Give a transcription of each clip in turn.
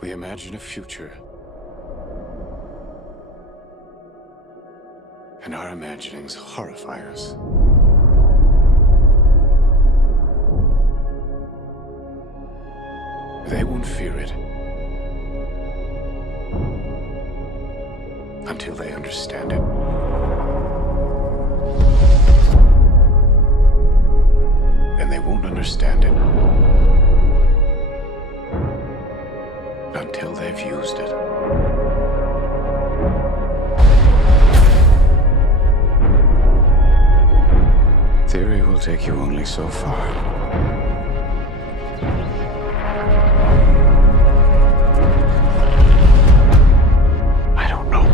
We imagine a future. And our imaginings horrify us. They won't fear it until they understand it. And they won't understand it until they've used it. Theory will take you only so far. I don't know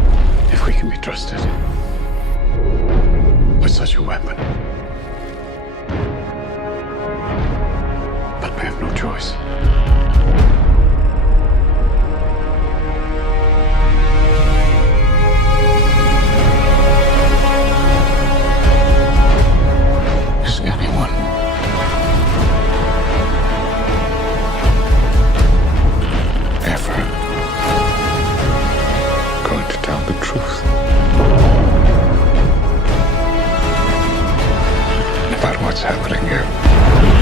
if we can be trusted with such a weapon. But we have no choice. Is anyone ever going to tell the truth about what's happening here?